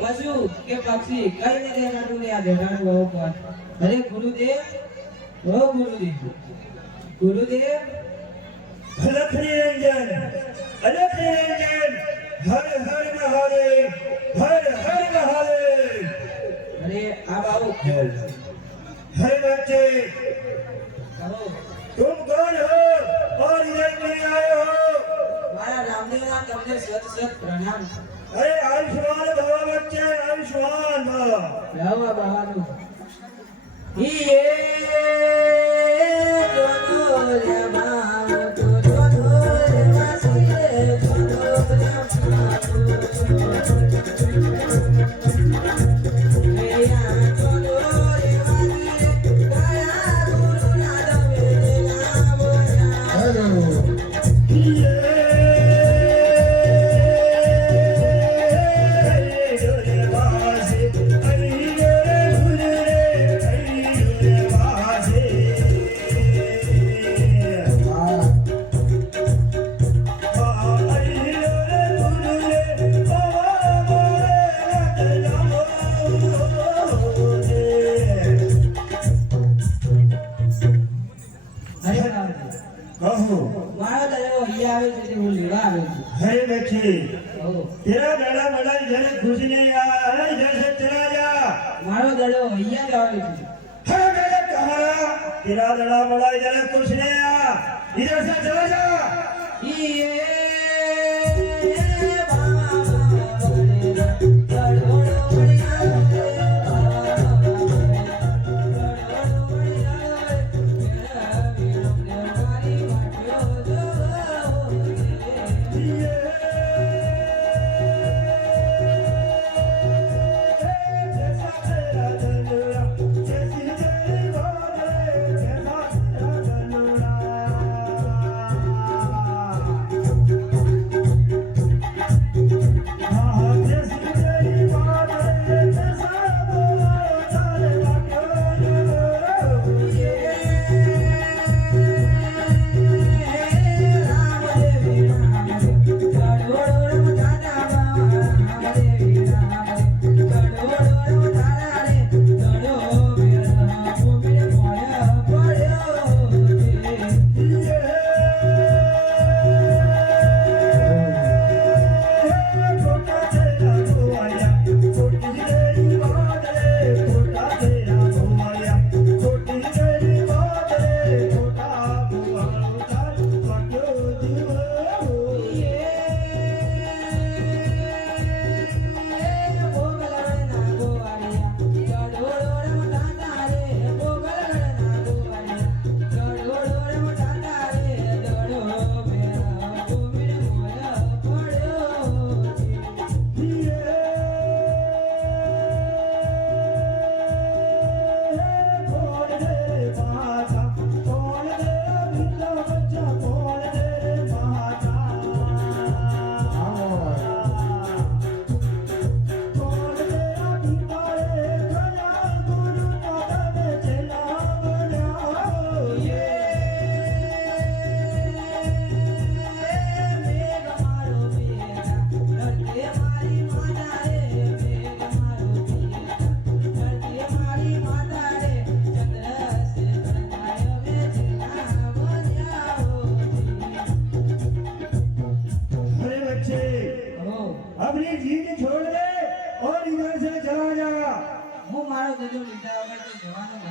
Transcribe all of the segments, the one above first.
पशु के पक्षी कई ने देना तूने आ देना वो पर अरे गुरुदेव ओ गुरुदेव गुरुदेव अलख निरंजन हर हर महादेव हर हर महादेव। अरे आप आओ हर बच्चे तुम कौन हो और इधर क्यों आए हो? मारा रामदेव तुमने सत सत प्रणाम। अरे आयुष्मान भव बच्चे आयुष्मान भव। लाओ बाबा ये दोनों रे बाबा तो दोनों रे मासी दोनों रे मैया दोनों रे मासी काया गुरु नाम वेला बोला हेलो हरे बच्चे तेरा बड़ा बड़ा इधर खुश नहीं आया है, इधर से चला जा। मारो दड़ो भैया जावे है मेरे कमरा तेरा बड़ा बड़ा इधर खुश नहीं आया, इधर से चला जा। ये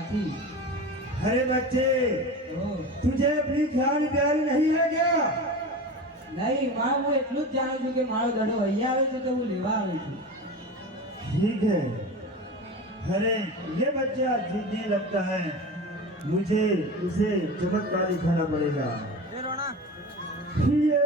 નથી. अरे बच्चे ઓ, तुझे अपनी जान प्यारी नहीं है क्या? નહીં મારું હું એટલું જ જાણું છું કે મારો દડો અહીંયા આવે છે તો હું લેવા આવ્યો છું. ठीक है। अरे ये बच्चा जिद्दी लगता है, मुझे उसे चमत्कार दिखाना पड़ेगा। ये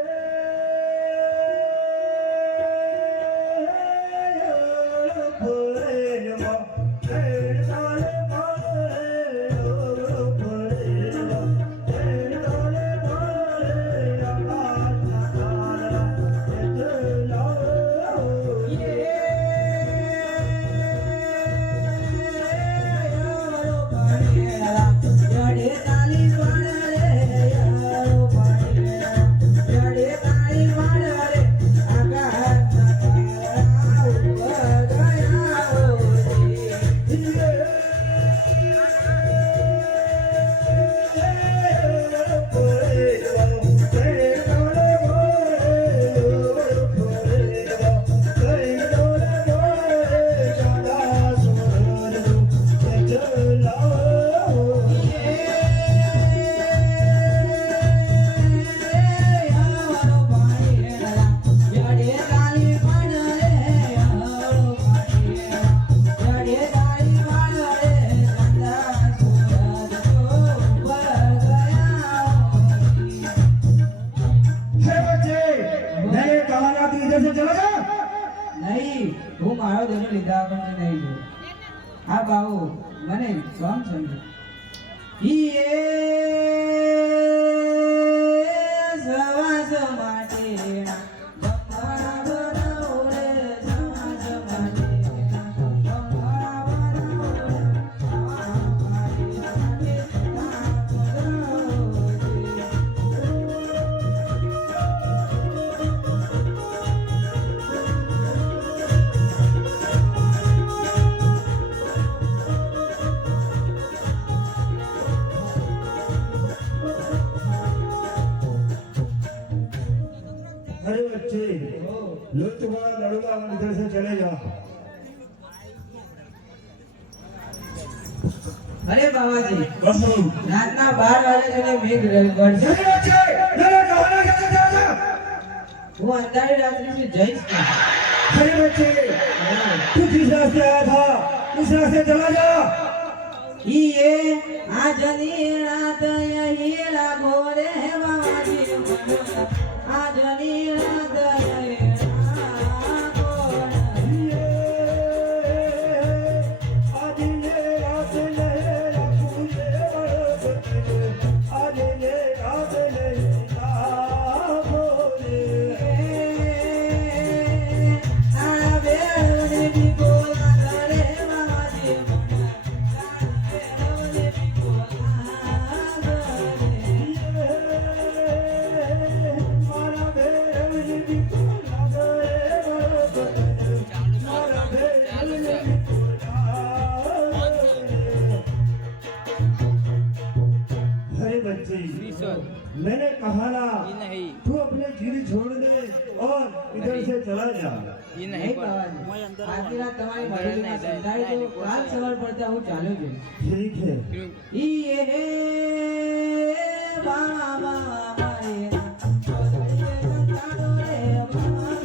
નહીં હું મારો દડો લીધા પણ નહીં જો. હા બાબુ મને કોમ સમજો. ઈએ સવાસ માટે જમવા બનાવો રે, સવાસ માટે જમવા બનાવો રે, अरे बच्चे लो तुम्हारा लड़का इधर से चले जाओ। અરે બાબાજી बहू રાતના 12 વાગે છે ને મેઘ ગરજે. अरे बच्चे मेरे कहना कैसे जा? હું અંધારી રાત્રે से જઈશ નહીં. अरे बच्चे तू जिस रास्ते आया था उस रास्ते चला जा। ઈએ આજની રાત અહીં લાગો રે બાબાજી મને, આજની રાત અહીં લાગો રે. ये आज ये रात नहीं रखूंगे आज ये रात नहीं बोले। આ બેડની દીકો લાગે રે બાબાજી મને, આ બેડની દીકો લાગે રે. मारा बेरवनी भी लागे मारा बेरवनी भी अरे बच्चे मैंने कहा ना तू अपने जिद छोड़ दे और इधर से चला जा। નહીં બાબાજી આજી રાત તમારી મરજીને સમજાવી તો કાલ સવાર પડતા હું ચાલ્યો જઈશ. ठीक है। ઈએ બાબા મારે ચોદડીએ જતાડો રે બાબા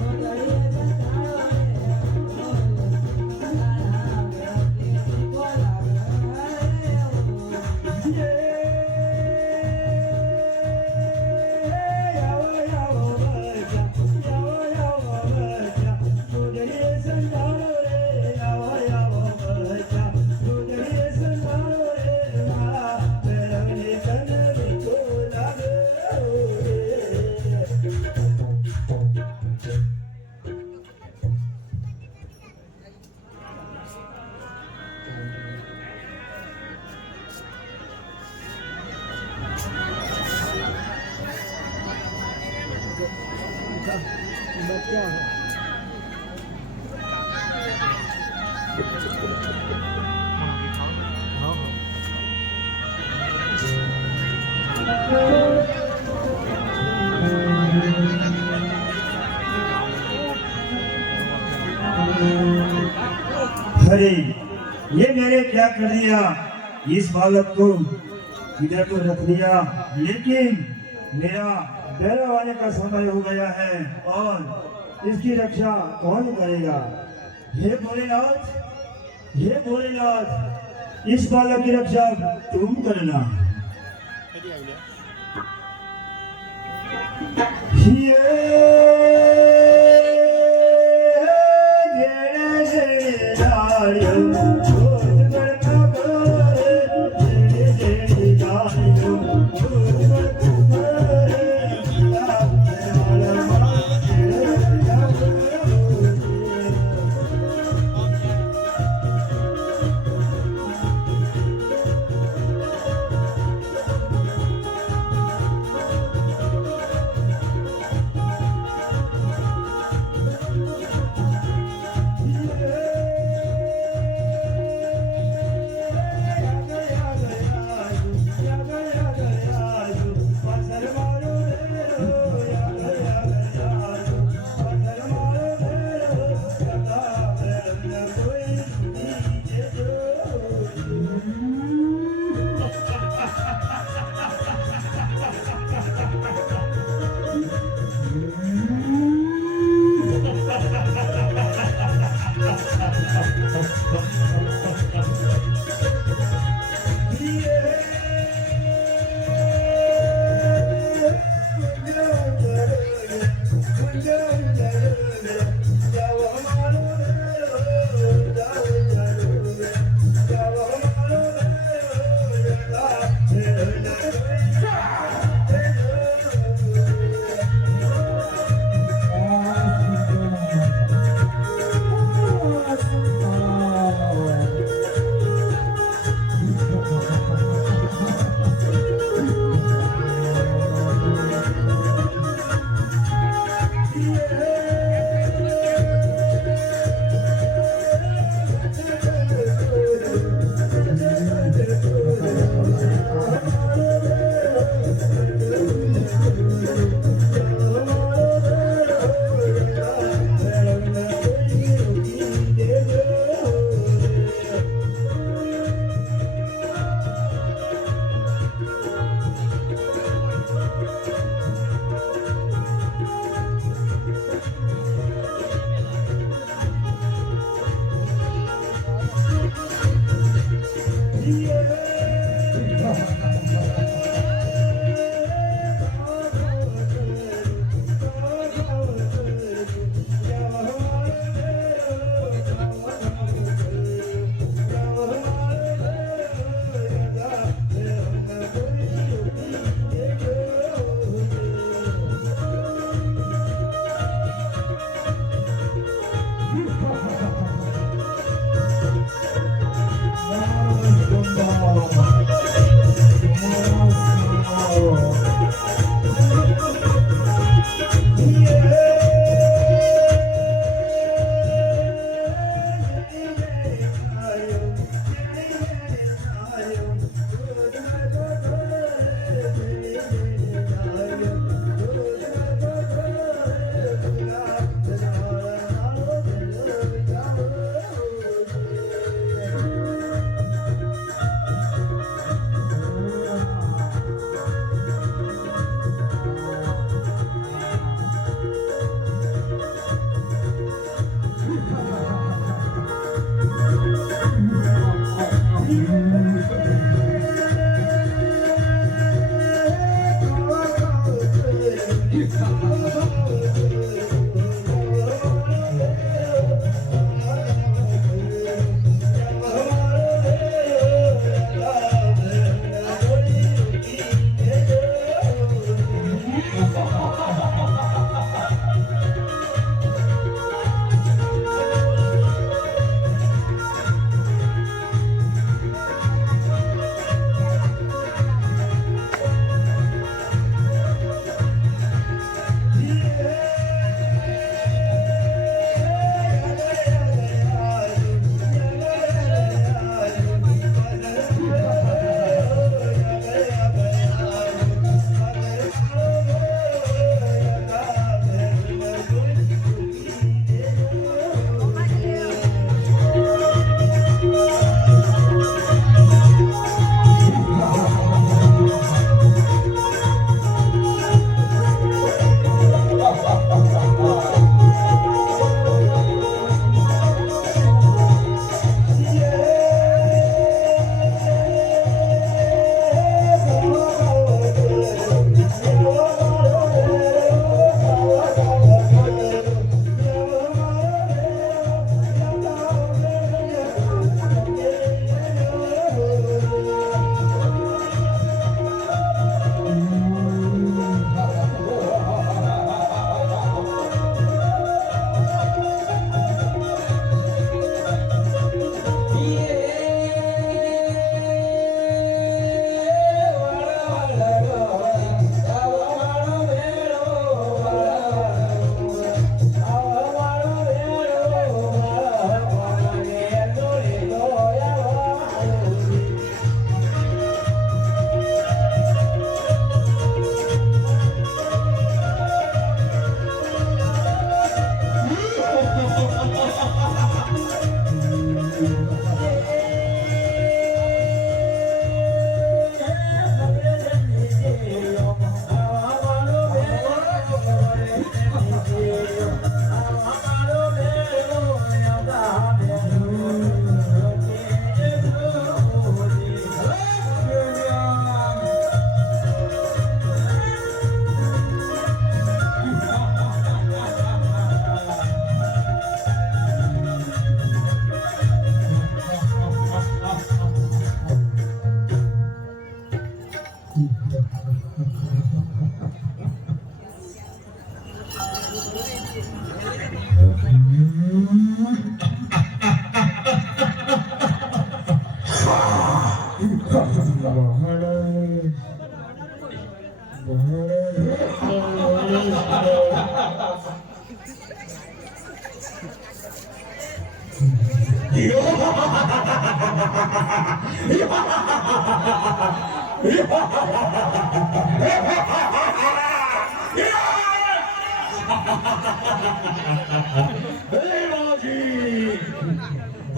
ચોદડીએ જતાડો રે अरे ये मेरे क्या क्या कर दिया, इस बालक को इधर तो रख दिया, लेकिन मेरा डेरा आने का समय हो गया है और इसकी रक्षा कौन करेगा। हे भोलेनाथ, हे भोलेनाथ, इस बालक की रक्षा तुम करना।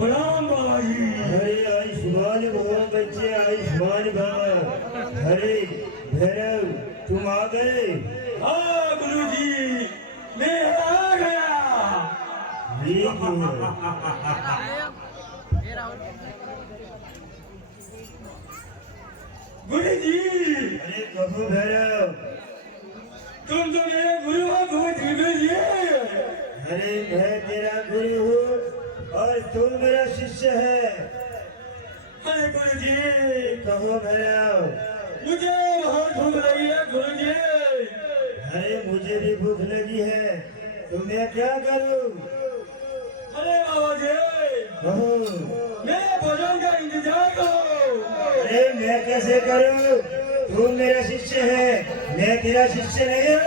प्रणाम बाबाजी। अरे आयुष्मान भव बच्चे, आयुष्मान भव। अरे भैरव तुम आ गए? हाँ गुरुजी, मैं आ गया। ठीक है। गुरुजी, अरे कहो भैरव, तुम तो मेरे गुरु हो गुरुजी। अरे मैं तेरा गुरु हूँ और तुम मेरा शिष्य है। अरे गुरुजी, कहो भैरव, मुझे बहुत भूख लगी है गुरुजी। अरे मुझे भी भूख लगी है, तो मैं क्या करूँ? अरे बाबा जी, कहो मेरे भोजन का इंतजार करो। अरे मैं कैसे करूँ? तू मेरा शिष्य है, मैं तेरा शिष्य नहीं हूँ।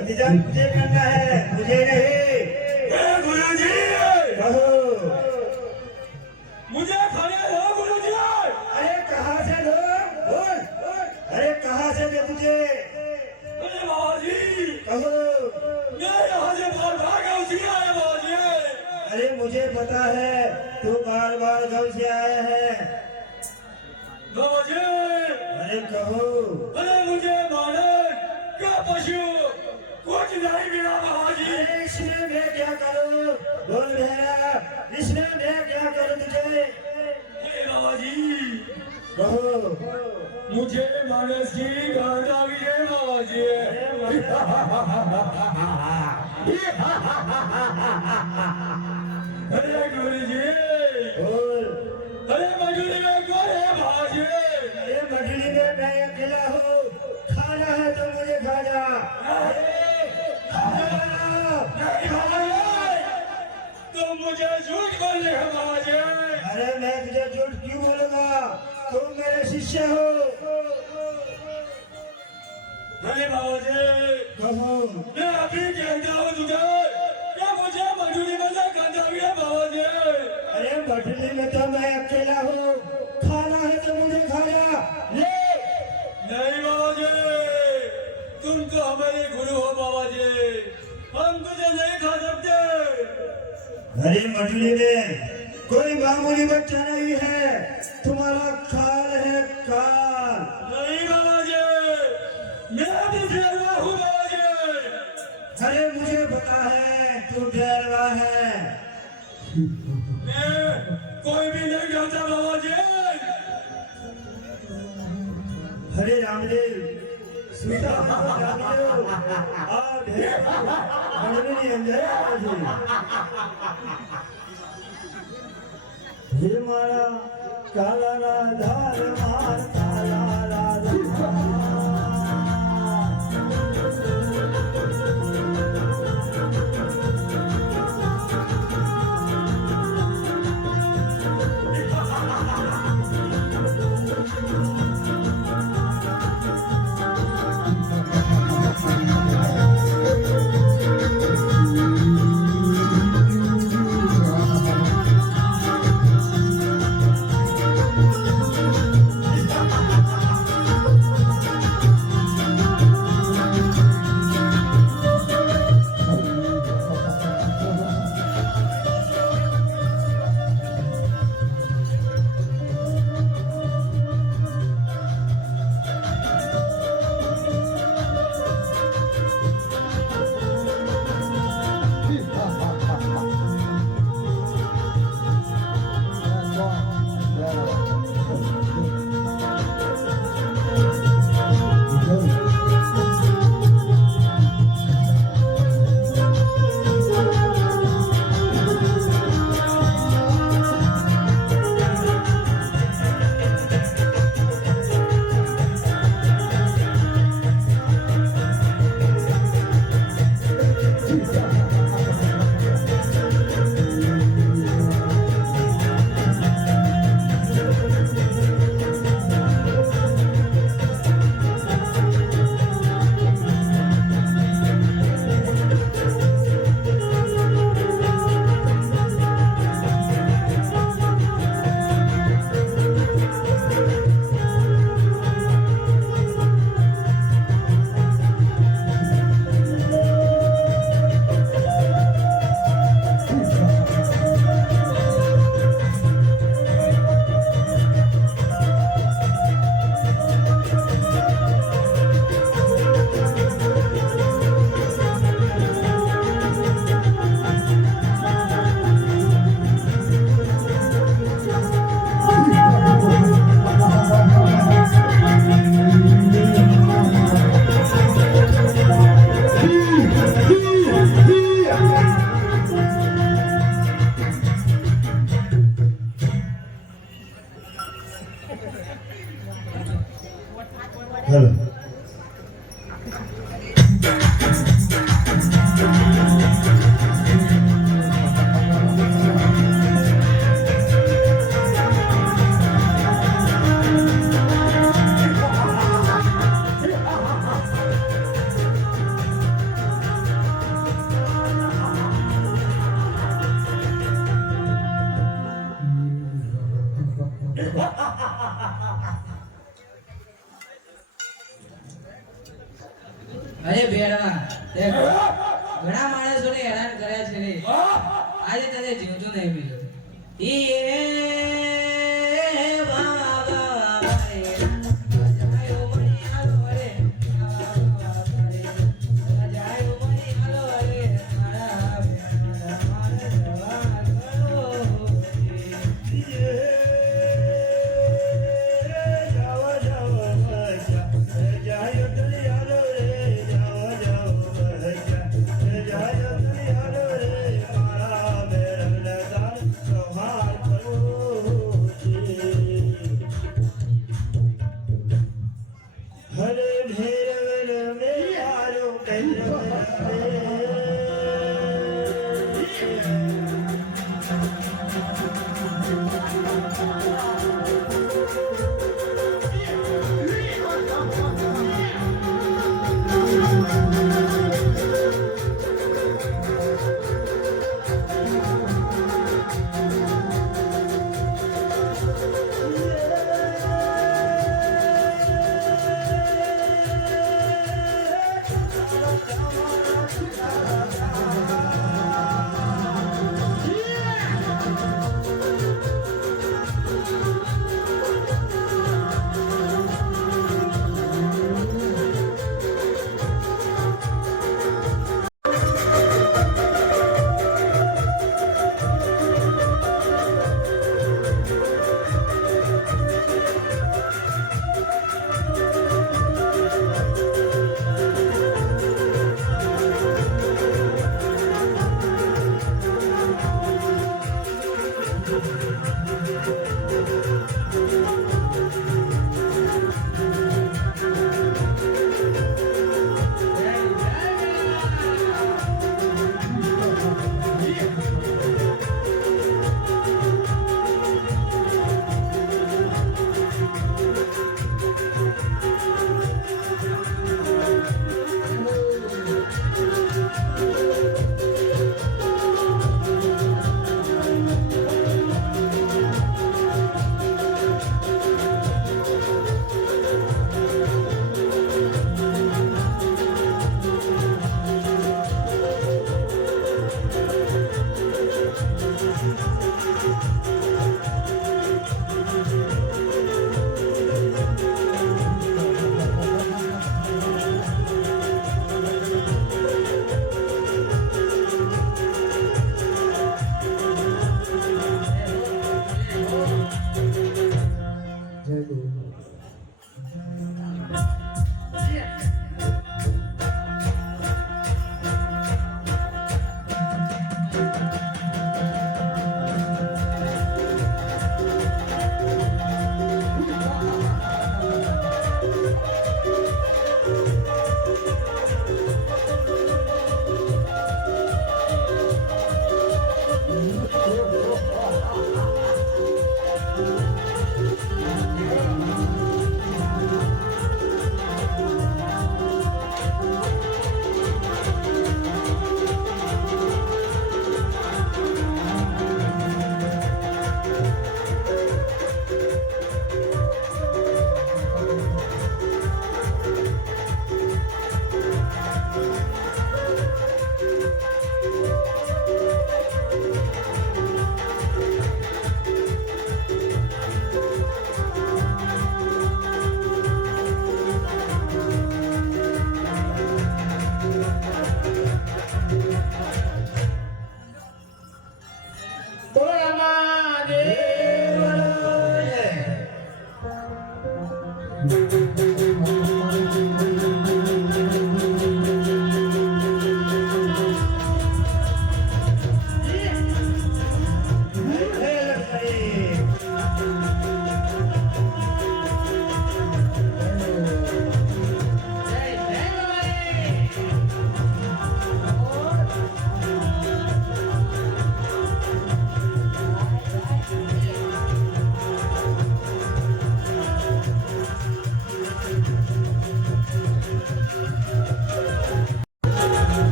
इंतजार मुझे करना है, मुझे नहीं। गुरुजी, कहो मुझे खाने दो गुरुजी। अरे कहाँ से दो? बोल। अरे कहाँ से दे तुझे? अरे बाबा जी, कहो मैं यहाँ से बार बार गाँव से आया बाबा जी। अरे मुझे पता है तू बार बार गाँव से आया है बाबा जी। अरे कहो। अरे मुझे मालक का पशु कुछ नहीं मिला बाबा जी। अरे इसमें मैं क्या करूं? बोल मेरा, इसमें मैं क्या करूं तुझे? अरे बाबा जी, कहो मुझे मानस की गांजा भी दे बाबा जी। अरे गुरु जी, बोल। अरे मजूरी में कौन है बाबा जी? अरे मजूरी में मैं अकेला हूँ, खाना है तो मुझे खा जा। तुम मुझे झूठ बोल रहे हो बाबा जी। अरे मैं तुझे झूठ क्यों बोलूंगा? तुम मेरे शिष्य हो। अरे बाबा जी, कहो मैं अभी कहता हूँ तुझे, क्या मुझे मजूरी में से गांजा भी है बाबा जी? अरे मजूरी में तो मैं अकेला हूँ, खाना है तो मुझे खाया ले। नहीं बाबा जी, तुम तो हमारे गुरु हो बाबा जी, हम तुझे नहीं खा सकते। अरे मजूरी में कोई मामूली बच्चा नहीं है, तुम्हारा काल है काल। नहीं बाबा जी, मैं भी डरवा हूँ बाबा जी। अरे मुझे पता है तू डरवा है। मैं कोई भी नहीं डरता बाबा जी। हरे रामदेव, सीता को जानियो और नहीं अंदर हे मारा काला राधार मार काला राधा। हेलो અરે બેડા તે ઘણા માણસોને હેરાન કર્યા છે રે આજે તને જીવતો નહીં મળ્યો ઈ બાબા રે જાયો મણી આલો રે જાયો મણી આલો રે મારા બેડા મારે જવા કરો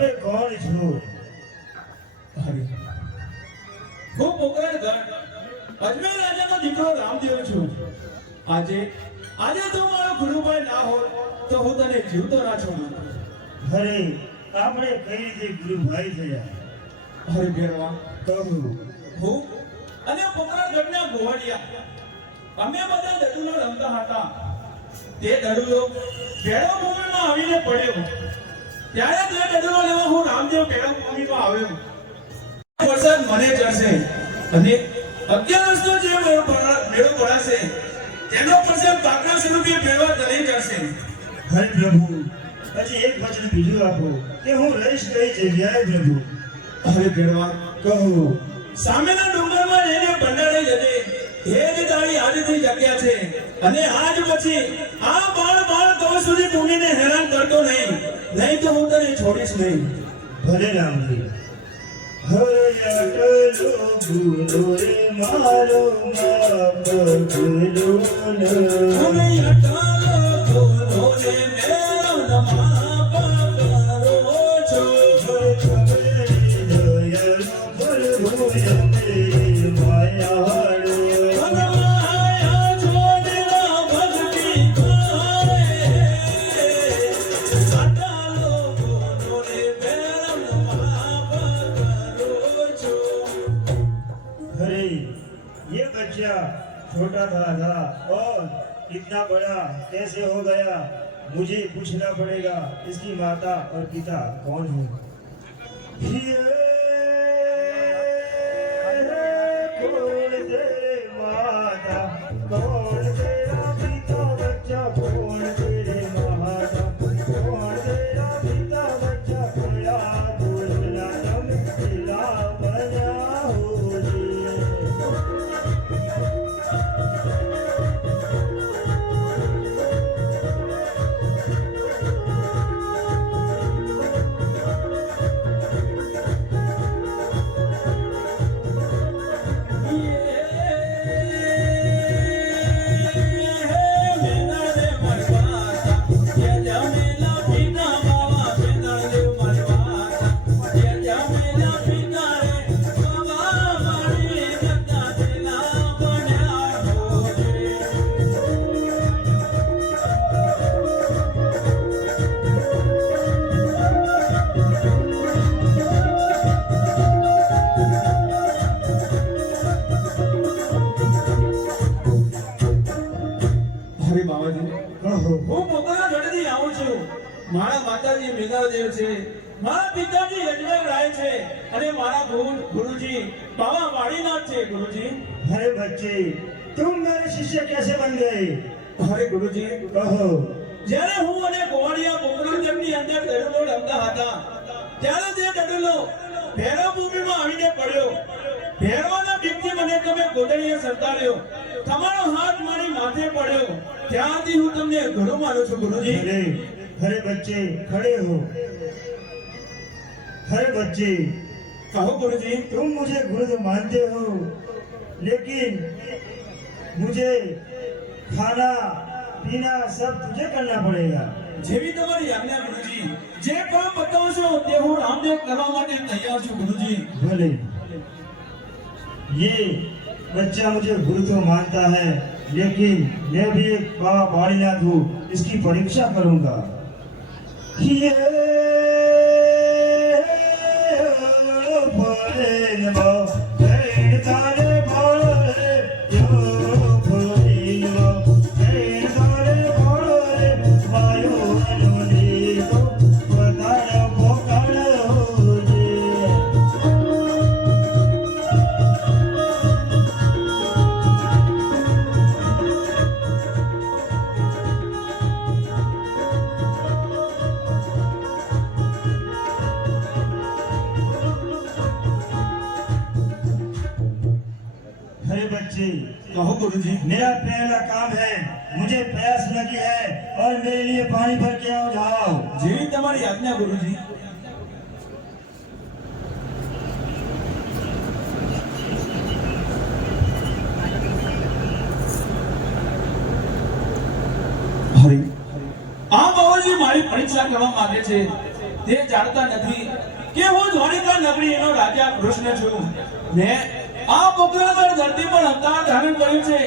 તમે કોણ છો? હરે હું પોકરણગઢ અજમેર રાજાનો દીકરો રામદેવ છું. આજે તું મારો ગુરુભાઈ ના હોત તો હું તને જીવતો ના છોડું. અરે આપણે કઈ રીતે ગુરુભાઈ થયા? હરે ભેરવા કહો. હું અને પોકરણગઢના ગોવાળિયા અમે બધા દડુલો રમતા હતા. તે દડુલો ભેરવ ભૂમિમાં આવીને પડ્યો. ત્યારે તે દડુલો લેવા હું રામદેવ ભેરવ ભૂમિમાં આવ્યો. વરસાદ મને જશે અને 11 વર્ષનો જે મેળો પડાશે તેનો પ્રસંગ પાકના સ્વરૂપે ભેરવા તરી જશે. હરે પ્રભુ, હજી એક વચન બીજું આપો કે હું રહીશ કઈ જગ્યાએ પ્રભુ? હરે ભેરવા કહો. સામેના ડુંગરમાં જઈને ભંડારે જજે. એ જ તારી આજથી જગ્યા છે અને આજ પછી આ બાળ કવ સુધી ભૂમિને હેરાન કરતો નહીં તો હું તને છોડીશ નહીં. ભલે રામજી. હરે અટલો ભૂલો રે મારો માપ ભૂલો ન. અમે અટાલો ભૂલો ને મેરો નમાપ કરો છો. તમે દયાળ પ્રભુ અમે માયાળુ. માયા છોડેલા ભક્તિ કરે. અટાલો ભૂલો ને મેરો નમાપ કરો છો. अरे ये बच्चा छोटा था और इतना बड़ा कैसे हो गया? मुझे पूछना पड़ेगा इसकी माता और पिता कौन है? ये कौन तेरे माता, कौन तेरा पिता, बच्चा कौन तेरे माता, कौन तेरा पिता, बच्चा खोया बोलना तुम खिला बना हो रे. હરે બાવાજી, કહો. હું પોતાના ગઢથી આવું છું. મારા માતાજી મેઘાદેવ છે, મારા પિતાજી યજ્ઞ રાય છે અને મારા ગુરુજી બાવા વાડીનાથ છે. ગુરુજી, अरे बच्चे, तुम मेरे शिष्य कैसे बन गए? હરે ગુરુજી, कहो. જ્યારે હું અને ગોવાળિયા પોકરણગઢની અંદર દડુલો રમતા હતા ત્યારે તે દડુલો ભેરવ ભૂમિમાં આવીને પડ્યો. ભેરવાના બીકથી મને તમે ગોદડીએ સંતાડ્યો. તમારો હાથ મારી માથે પડ્યો. ત્યારથી હું તમને ઘણું માનું છું. ગુરુજી, अरे अरे बच्चे खड़े हो. अरे बच्चे, કહો ગુરુજી. तुम मुझे गुरु तो मानते हो, लेकिन मुझे खाना पीना सब तुझे करना पड़ेगा. જેવી તમારી આજ્ઞા ગુરુજી. જે કામ બતાવશો તે હું રામદેવ કરવા માટે તૈયાર છું. ગુરુજી, भले. ये बच्चा मुझे गुरु तो मानता है, लेकिन मैं भी एक बाबा बाड़ीनाथ हूँ, इसकी परीक्षा करूंगा. ये भोले नमो, जय तारे भोले, यो भोले नमो, जय तारे भोले, वायु नमोनी को बताया पोकड़ हो जे. अरे बच्चे, કહો ગુરુજી. मेरा पहला काम है, मुझे प्यास लगी है और मेरे लिए पानी भर के आओ जाओ. જેવી તમારી આજ્ઞા ગુરુજી. હરી, આ બાવાજી મારી પરીક્ષા કરવા માંગે છે તે જાણતા નથી કે હું દ્વારિકા નગરી એનો રાજા કૃષ્ણ છું ને આ પોકરણગઢ ધરતી પર અવતાર ધારણ કર્યું છે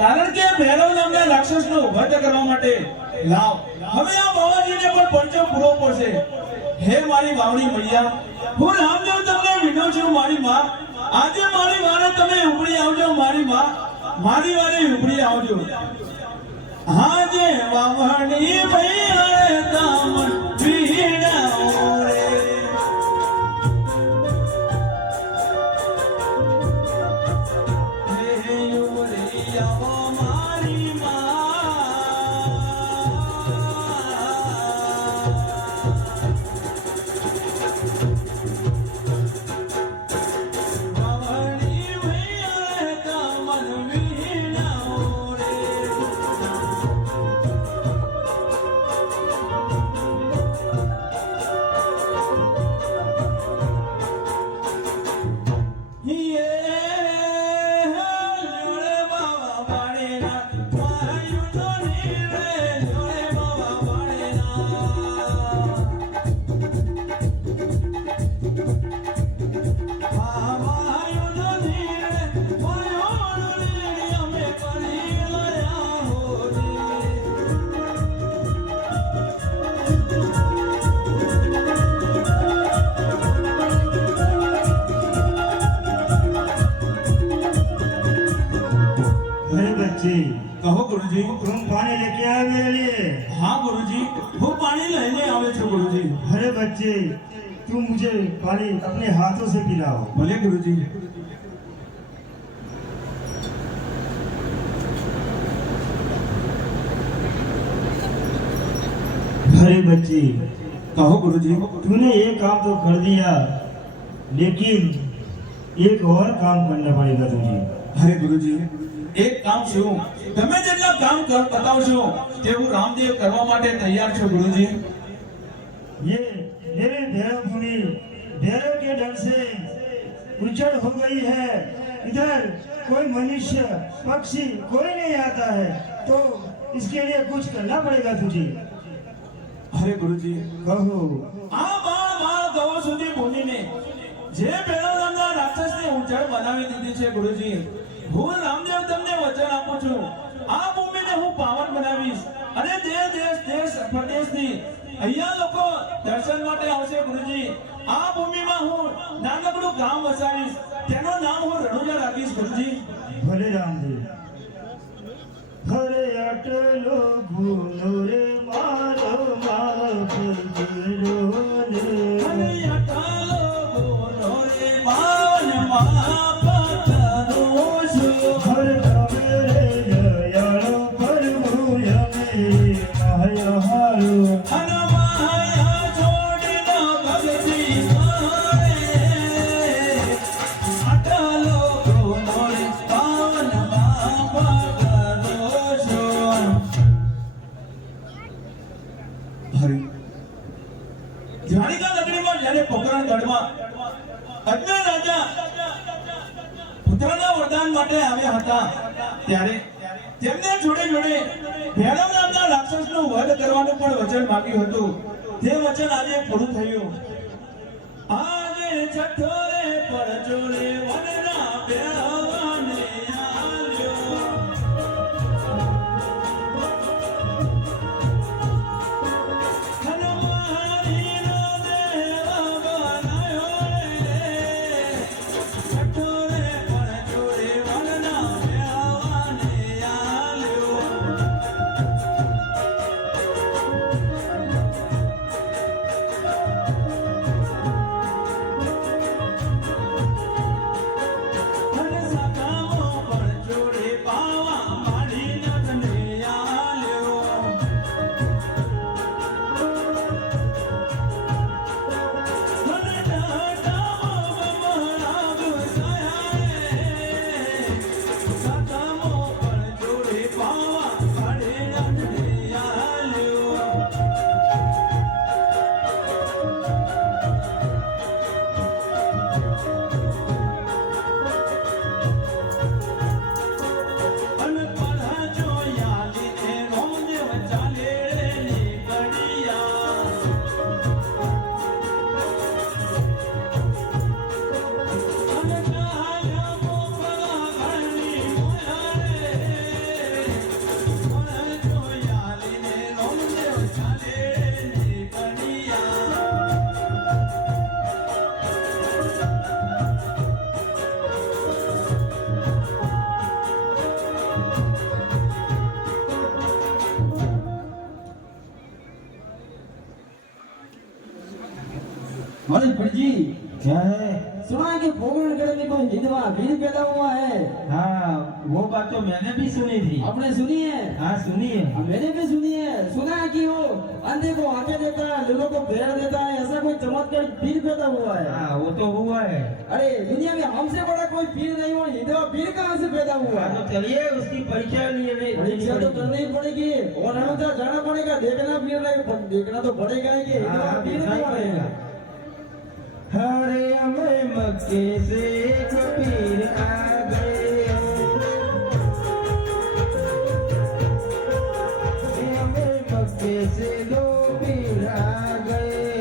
કારણ કે ભૈરવ નામના રાક્ષસનો વધ કરવા માટે લાવ હવે આ બાવાજીને પણ પરચો પૂરો પડશે હે મારી વાવડી મૈયા હું રામદેવ તમને વિનવું છું મારી માં આજે મારી વારે તમે ઉપડી આવજો મારી માં મારી વારે ઉપડી આવજો આજે વાવડી મૈયા તામ વીણાઓ રે કહો ગુરુજી तुम पानी लेके आए मेरे लिए। हाँ गुरुजी वो पानी लेने आवे छे गुरुजी अरे बच्चे तुम मुझे पानी अपने हाथों से पिलाओ। भले गुरुजी अरे बच्चे कहो गुरुजी तूने ये काम तो कर दिया लेकिन एक और काम करना पड़ेगा तुझे। अरे गुरुजी एक काम છું તમે જેટલા કામ બતાવશો તેવું રામદેવ કરવા માટે તૈયાર છો ગુરુજી ये मेरे भैरव मुनि भैरव के डर से उजड़ हो गई है। इधर कोई मनुष्य पक्षी कोई नहीं आता है तो इसके लिए कुछ करना पड़ेगा तुझे। अरे गुरुजी कहो આ બાળ ગવો સુધી ભૂમિને જે ભૈરવ નામના રાક્ષસને ઉજળ બનાવી દીધી છે ગુરુજી હું રામદેવ તમને વચન આપું છું આ ભૂમિને હું પાવન બનાવીશ અને દેશ પ્રદેશની અહીંયા લોકો દર્શન માટે આવશે ગુરુજી આ ભૂમિમાં હું નાનકડું ગામ વસાવીશ તેનું નામ હું રણુજા રાખીશ ગુરુજી भले रामदेव। हरे अटलो गुनो रे मारो मारो फजरो रे। અને અટાલો બોલો રે માન માપતનો છું हर मेरे दयालो प्रभु यमे माया हारो। અને માયા છોડીને ભક્તિ કરે અટાલો બોલો રે પાવન માપતનો છું હરે દ્વારિકા નગરીમાં જ્યારે પોકરણગઢમાં અજમેર રાજા પુત્રના વરદાન માટે આવ્યા હતા ત્યારે તેમને જોડે જોડે ભૈરવ નામના રાક્ષસનો વધ કરવાનું પણ વચન માંગ્યું હતું તે વચન આજે પૂરું થયું આજે છઠોરે પરચોરે વનના ભૈરવને આલ્યો હનુમાનીનો દેવ બનાયો રે છઠોરે પરચોરે વનના ભૈરવને આલ્યો અને अरे भटजी, क्या है? सुना है कि पोगरणगढ़ में कोई विधवा वीर पैदा हुआ है। हाँ, वो बात तो मैंने भी सुनी थी। आपने सुनी है? हाँ, सुनी है। मैंने भी सुनी है। सुना है कि वो अंधे को आंखें देता है, लूलों को पैर देता है, ऐसा कोई चमत्कार वीर पैदा हुआ है। हाँ, वो तो हुआ है। अरे दुनिया में हमसे बड़ा कोई वीर नहीं हुआ, विधवा वीर कहाँ से पैदा हुआ? हाँ, तो चलिए उसकी परीक्षा लिए परीक्षा तो करनी ही पड़ेगी और अनुसार जाना पड़ेगा, देखना वीर नहीं, देखना तो पड़ेगा ही कि विधवा वीर कौन है। हरे हमें मक्के से कबीर आ गए, हमें मक्के से दो पीर आ गए,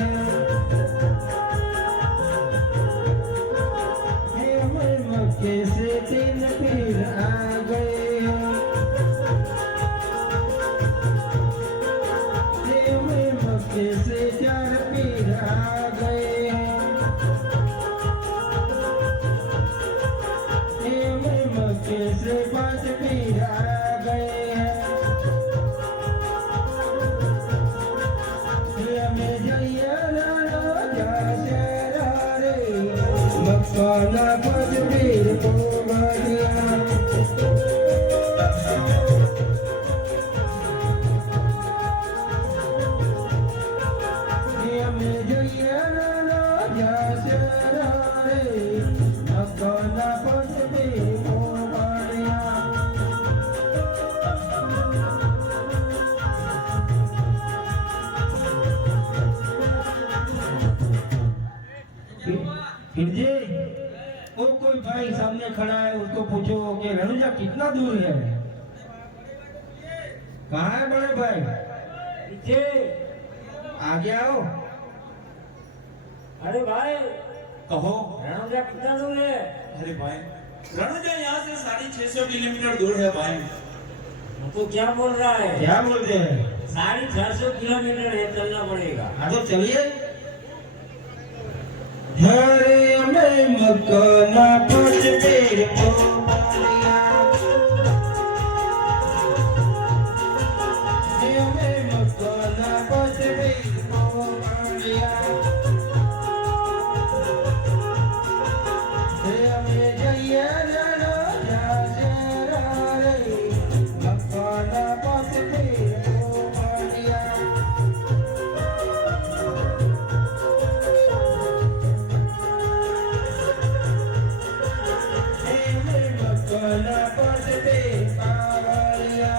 हमें मक्के से तीन पीर आ गए, हमें मक्के से चार पीर आ गए, से पांच पीर आ गए हैं, हमें जइया लालो जा रे, मक्काना पांच पीर को गया, हमें जइया लालो जा रे, मक्काना पांच पीर को जी। वो कोई भाई सामने खड़ा है, उसको पूछो कि रनुजा कितना दूर है? कहाँ है बड़े भाई? पीछे आगे आओ। अरे भाई, कहो। रणुजा कितना दूर है? अरे भाई, रणुजा यहाँ से 650 किलोमीटर दूर है भाई। तो क्या बोल रहा है? क्या बोलते हैं? 450 किलोमीटर है, चलना पड़ेगा। हाँ तो चलिए। हरे में मकाना पांच पीर को बालिया, हमें मकाना पांच पीर को बालिया, हमें जइया लालो जा रे, मकाना पांच पीर को बालिया, मकाना पांच पीर बालिया।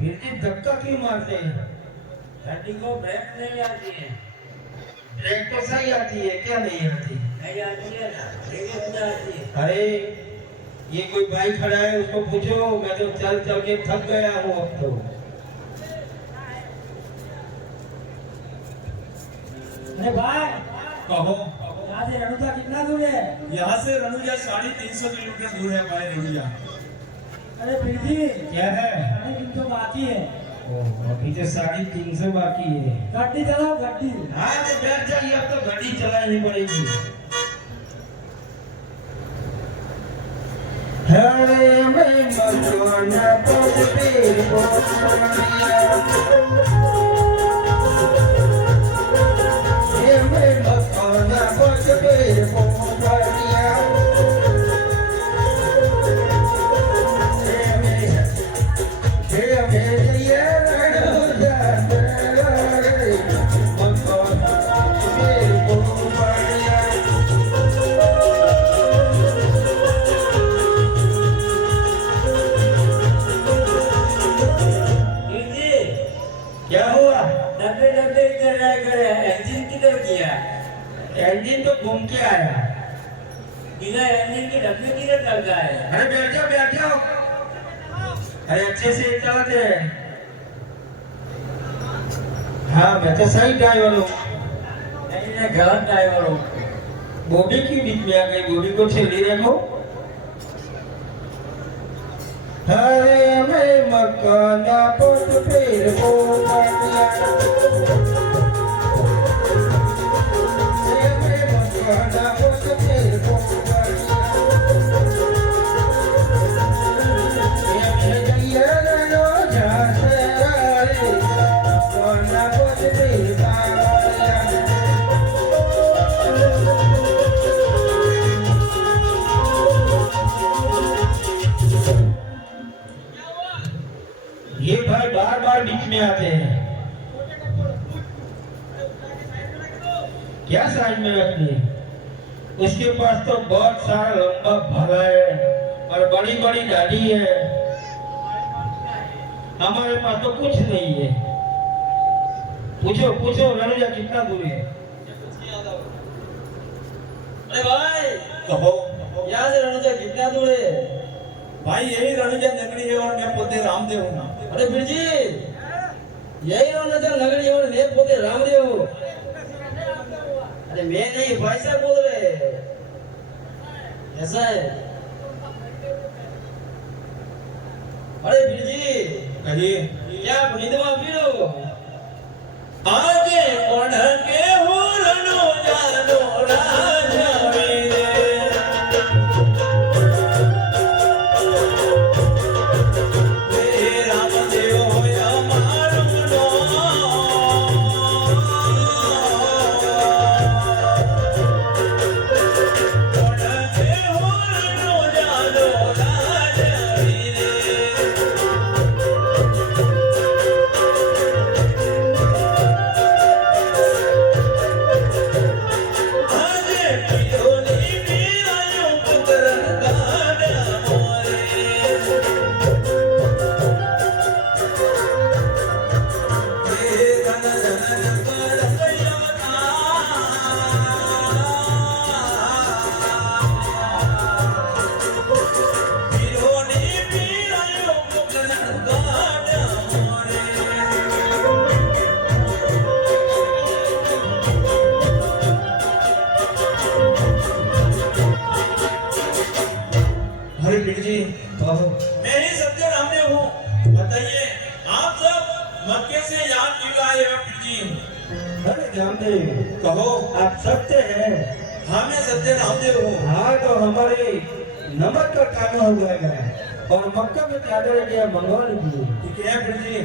फिर भी धक्का क्यों मारते हैं? गाड़ी को ब्रेक नहीं आती है। ब्रेक तो सही आती है, क्या नहीं आती? नहीं आती है ना, ब्रेक नहीं आती है। अरे ये कोई भाई खड़ा है, उसको पूछो। मैं तो चल चल के थक गया हूँ अब तो। अरे भाई, कहो। यहाँ से रनुजा कितना दूर है? यहाँ से रणुजा 350 किलोमीटर दूर है भाई रणुजा। अरे फिर भी क्या है? अरे दिन तो बाकी है। अभी तो 350 बाकी है। गाड़ी चलाओ, गाड़ी। हाँ तो बैठ जाइए, अब तो गाड़ी चलानी पड़ेगी। हरे में मकाना पांच पीर को बालिया, हमें मकाना पांच पीर को बालिया, हमें जइया लालो जा रे, मकाना पांच पीर को बालिया। गिरजी, क्या हुआ? डब्बे डब्बे इधर रह गए, इंजन किधर किया? इंजन तो घूम के आया। बिना इंजन के डब्बे किधर चलता है? अरे बैठ जाओ, बैठ जाओ। अरे अच्छे से चलाते हैं। हाँ मैं तो सही ड्राइवर हूँ। नहीं, मैं गलत ड्राइवर हूँ। बॉडी की बीच में आ गई, बॉडी को छेली रखो। हरे में मकाना पांच पीर को बालिया, हमें मकाना ये भाई बार बार बीच में आते हैं। क्या साइड में रखने? उसके पास तो बहुत सारा लंबा भाला है और बड़ी बड़ी दाढ़ी है। हमारे पास तो कुछ नहीं है। पूछो पूछो रनुजा कितना दूर है? अरे भाई कहो यहाँ से रनुजा कितना दूर है? भाई यही रनुजा नगरी है और मैं पोते रामदेव हूँ। अरे बिरजी यही रनुजा नगरी है और मैं पोते रामदेव हूँ। अरे मैं नहीं भाई साहब बोल रहे। ऐसा है? अरे बिरजी कहिए क्या भीदवा पीड़ो? आगे कौन के हो रनुजा नो राजा मेरे। मैं ही सत्य रामदेव हूँ। बताइए आप सब मक्के से यहाँ क्यों आए हो जी? अरे रामदेव कहो आप सत्य हैं? हाँ मैं सत्य रामदेव हूँ। हाँ तो हमारे नमक का खाना हो जाएगा और मक्का में चादर दिया मंगवा लीजिए। ठीक है फिर जी।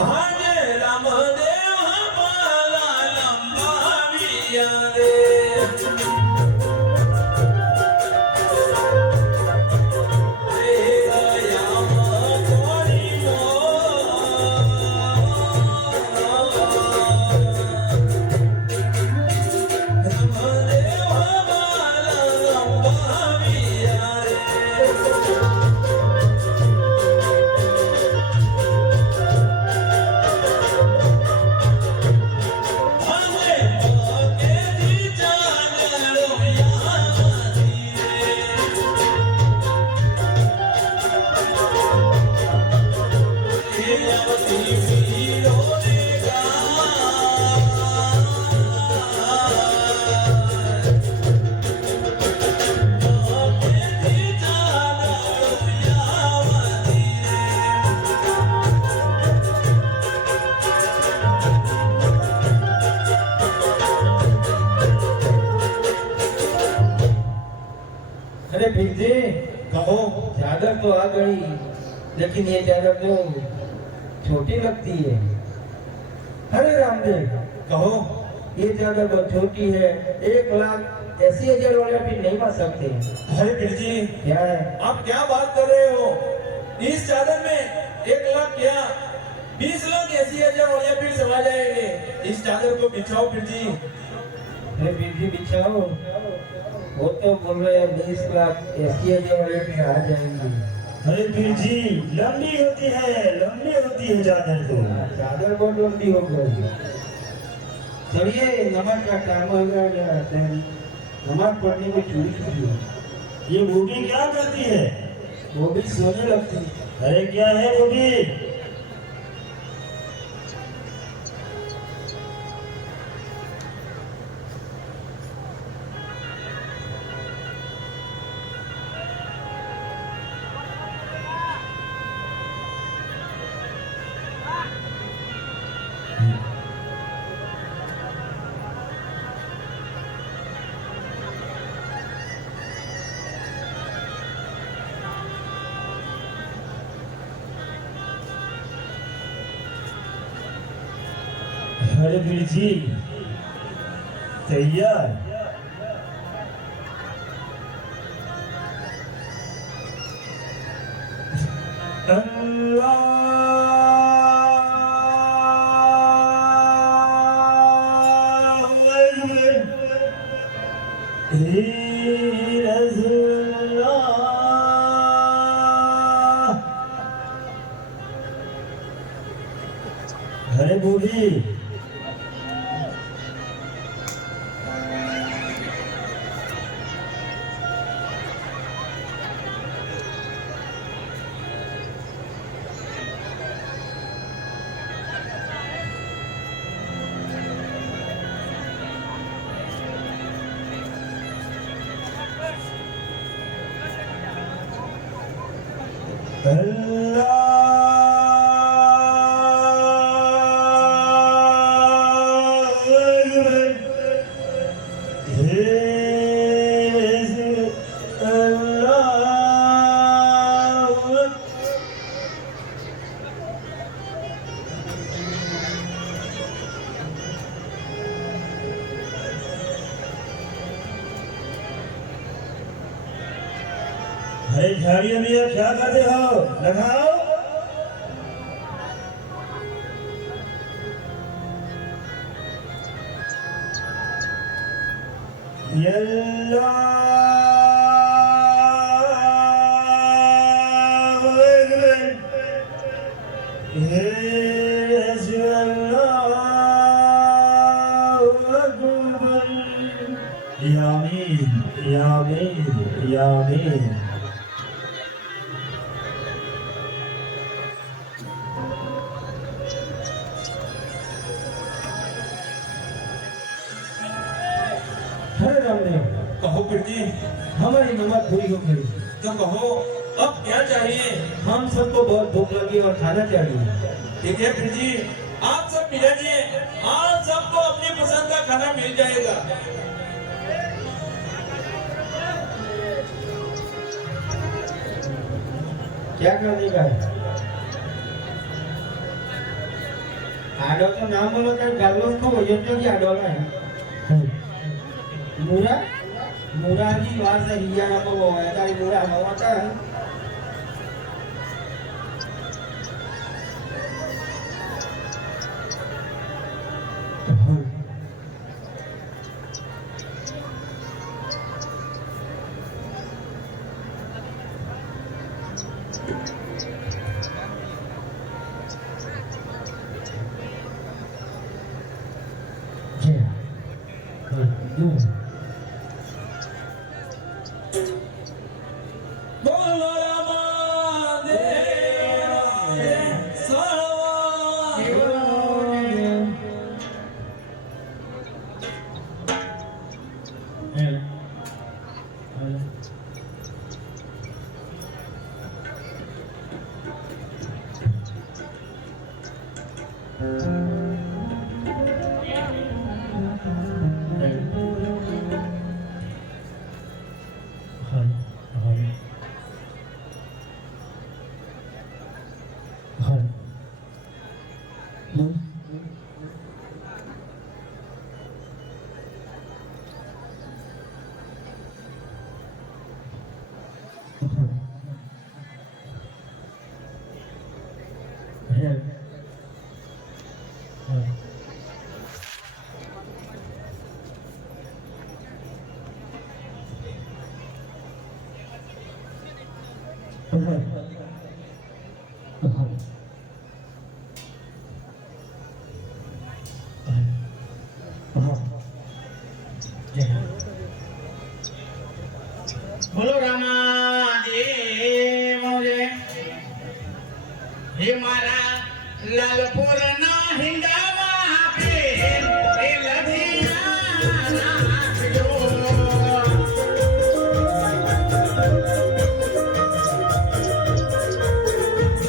हाँ जय रामदेव हमारा लंबा विया रे। अरे फिर कहो चादर तो आ गई लेकिन ये चादर तो छोटी लगती है। अरे रामदेव कहो ये चादर बहुत छोटी है। 1,80,000 वाले भी नहीं बन सकते। अरे फिर जी क्या है? आप क्या बात कर रहे हो? इस चादर में 1 लाख क्या 20 लाख 80,000 वाले फिर समा जाएंगे। इस चादर को बिछाओ फिर जी। अरे बिरजी बिछाओ। वो तो बोल रहे हैं 20,80,000 वाले भी आ जाएंगे। अरे फिर जी लंबी होती है चादर तो। चादर बहुत लंबी हो गई। चलिए नमक का काम हो गया। नमक पड़ने में चोरी कीजिए। ये बूढ़ी क्या करती है? वो भी सोने लगती है। अरे क्या है बूढ़ी? अरे वीर जी तैयार अरे बूढ़ी अरे झाड़ियों में क्या करते हो लगाओ यामीन यामीन यामीन कहो पिटी, हमारी नमाज पूरी हो गई। तो कहो अब क्या चाहिए? हम सबको बहुत भूख लगी और खाना चाहिए। ठीक है फिर जी, आप सब मिला जी, आज सबको अपनी पसंद का खाना मिल जाएगा। क्या करने का है? आडो तो नाम बोलो तो गालों को वजन तो क्या आडो है? मुरा मुरा जी वार से हिया ना को वो है तारी मुरा हवा का है। बोलो रामा देवा બોલો રામાદેવ હે મારા લાલપુર ના હિંડામાં પ્રેમ એ લધિયા નાખ્યો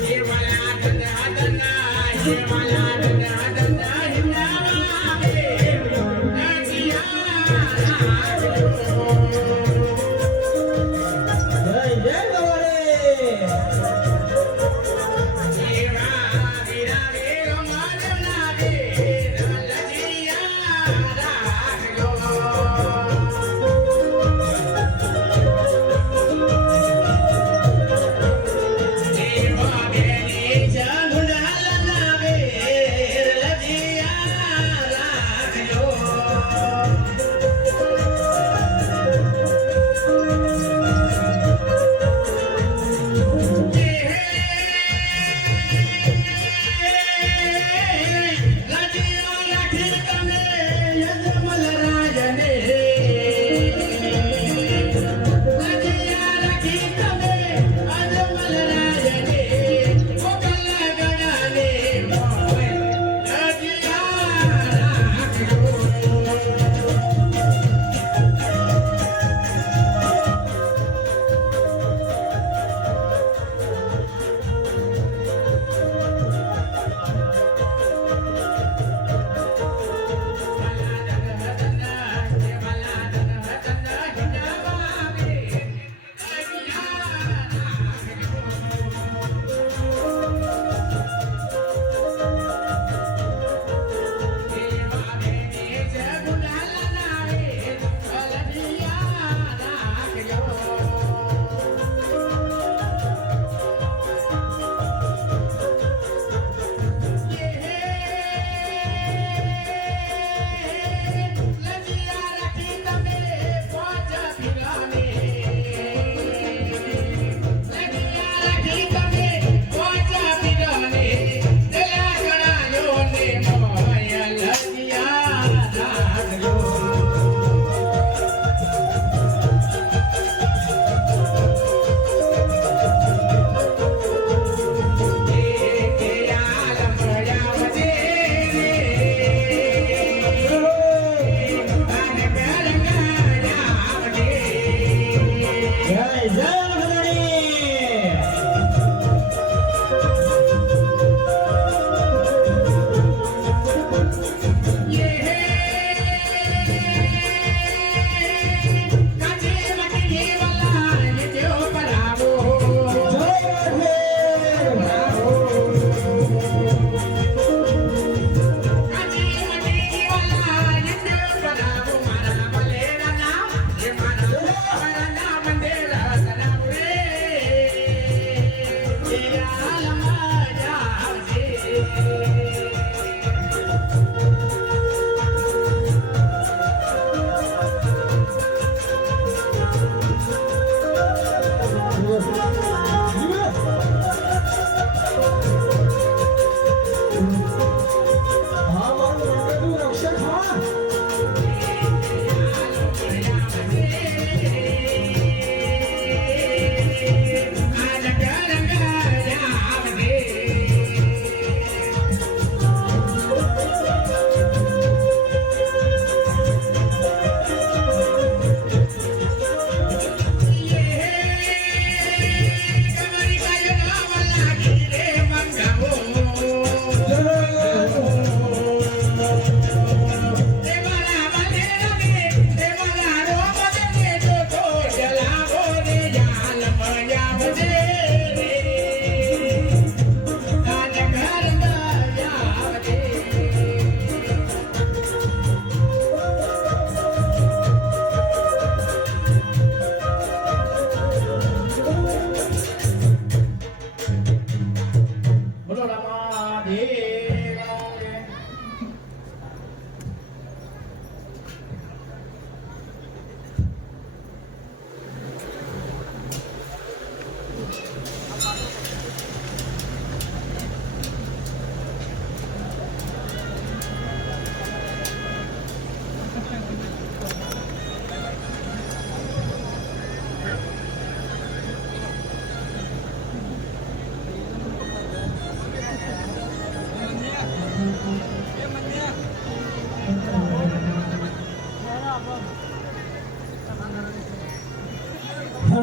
હે મારા દંડા દંડા હે મારા દંડા દંડા હિંડામાં પ્રેમ લધિયા નાખ્યો જય જય ગવારે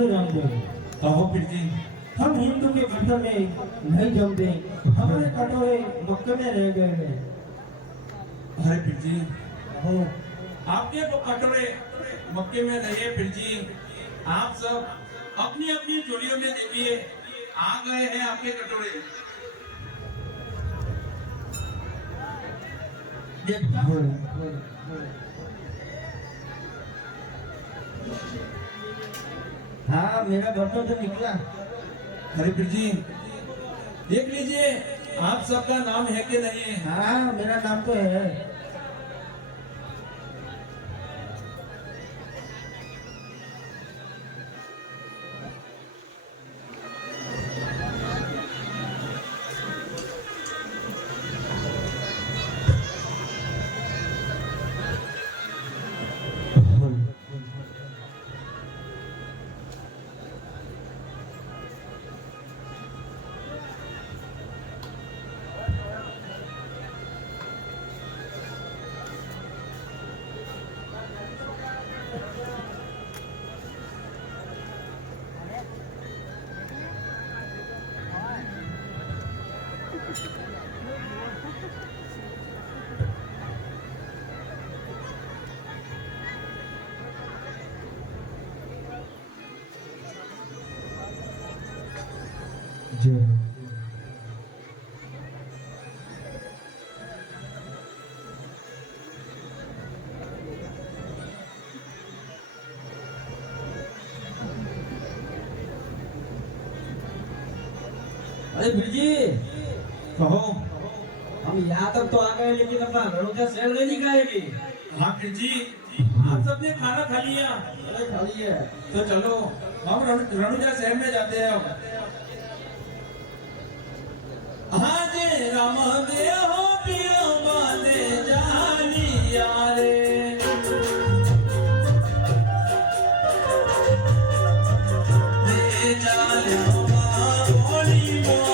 रामदेव, कहो फिर जी। हम हिंदू के बर्तन में नहीं जमते, हमारे कटोरे मक्के में रह गए हैं। अरे फिर जी, हो आपके तो कटोरे मक्के में रहिए फिर जी। आप सब अपनी अपनी चोलियों में देखिए, आ गए हैं आपके कटोरे। हाँ, मेरा बर्तन तो निकला। अरे फिर जी, देख लीजिए आप सबका नाम है कि नहीं है। हाँ, मेरा नाम तो है। अरे बिरजी, कहो। हम यहाँ तक तो आ गए, लेकिन अपना रणोजा शहर नहीं दिखाएगी। हाँ फिर जी, आप सबने खाना खा लिया? अरे खाली है। तो चलो हम रणुजा शहर में जाते हैं अब। हाँ जी, राम देव पिया माने जानिया रे। ले जालियो माँ बोली माँ।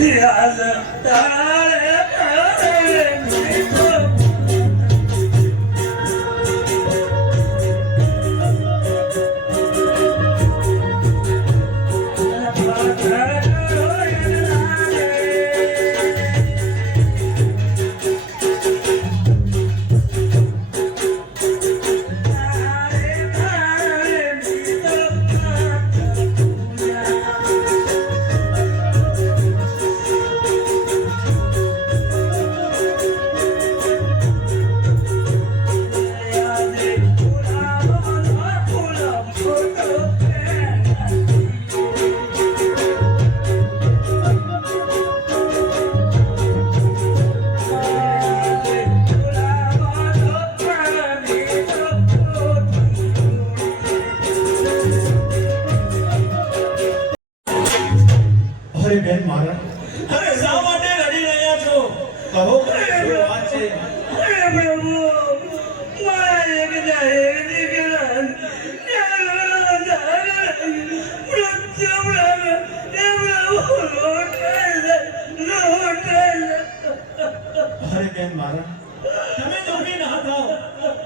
યાદ તારે કરે મીઠો અરે બેન મારા અરે શા માટે રડી રહ્યા છો કહો શું વાત છે અરે પ્રભુ મારા એકના એક દીકરા અરે બેન મારા તમે દુઃખી ના થાઓ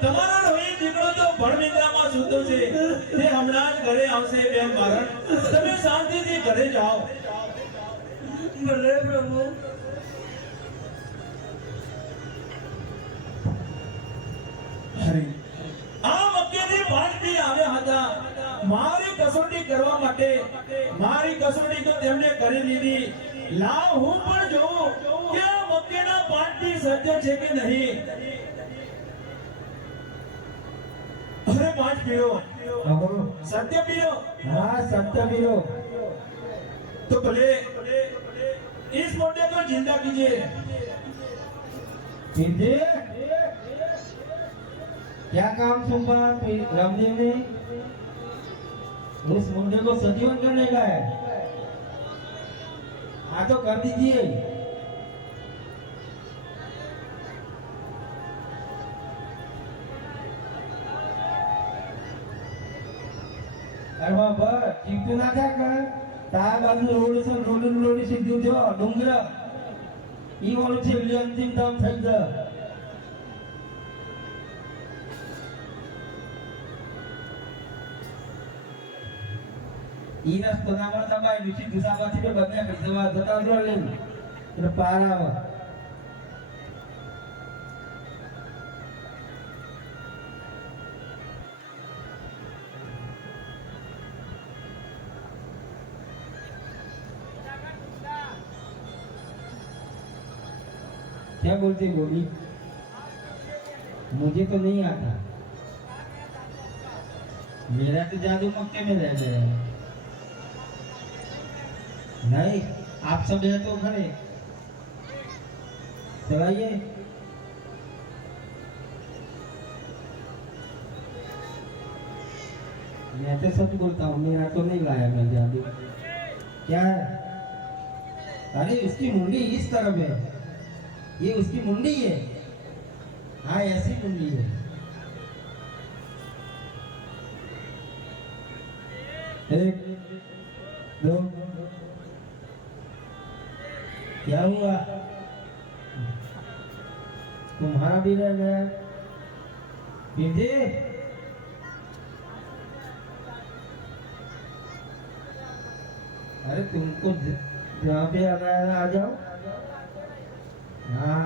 તમારો રોહિત દીકરો તો ભણમિંદ્રામાં સૂતો છે તે હમણાં જ ઘરે આવશે બેન મારણ તમે શાંતિથી ઘરે જાઓ ભલે પ્રભુ અરે આ મક્કેથી પાણી આવ્યા હતા મારી કસોટી કરવા માટે મારી કસોટી તો તેમણે કરી લીધી લાવ હું પણ જોઉં કે આ મક્કેના પાઠથી સત્ય છે કે નહીં અરે પાંચ પીરો સત્ય પીરો हाँ सत्य वीरो तो भले इस मुद्दे को जिंदा कीजिए पीजे क्या काम सुनपा रामदेव ने उस मुंडे को सजीवन करने का है हाँ तो कर दीजिए अरे बाबा चीपू ना क्या कर ता बाजू रोड સીધું જો ડુંગર ઈ વાળું છે અંતિમ ધામ થઈ ગયો ઈ રસ્તો ના મળતા બાઈ ઋષિ દુસાવાથી તો બગને કરી જવા જતા જો લઈને એટલે પાર આવે क्या बोलती बोली मुझे तो नहीं आता मेरा तो जादू मक्के में रह गया है नहीं आप सब है तो खड़े चलाइए मैं तो सच बोलता हूँ मेरा तो नहीं लाया मैं जादू क्या है अरे उसकी मुंडी इस तरफ है ये उसकी मुंडी है हाँ ऐसी मुंडी है एक दो क्या हुआ तुम्हारा भी रह गया पीजे अरे तुमको जहाँ पे आ जाओ हाँ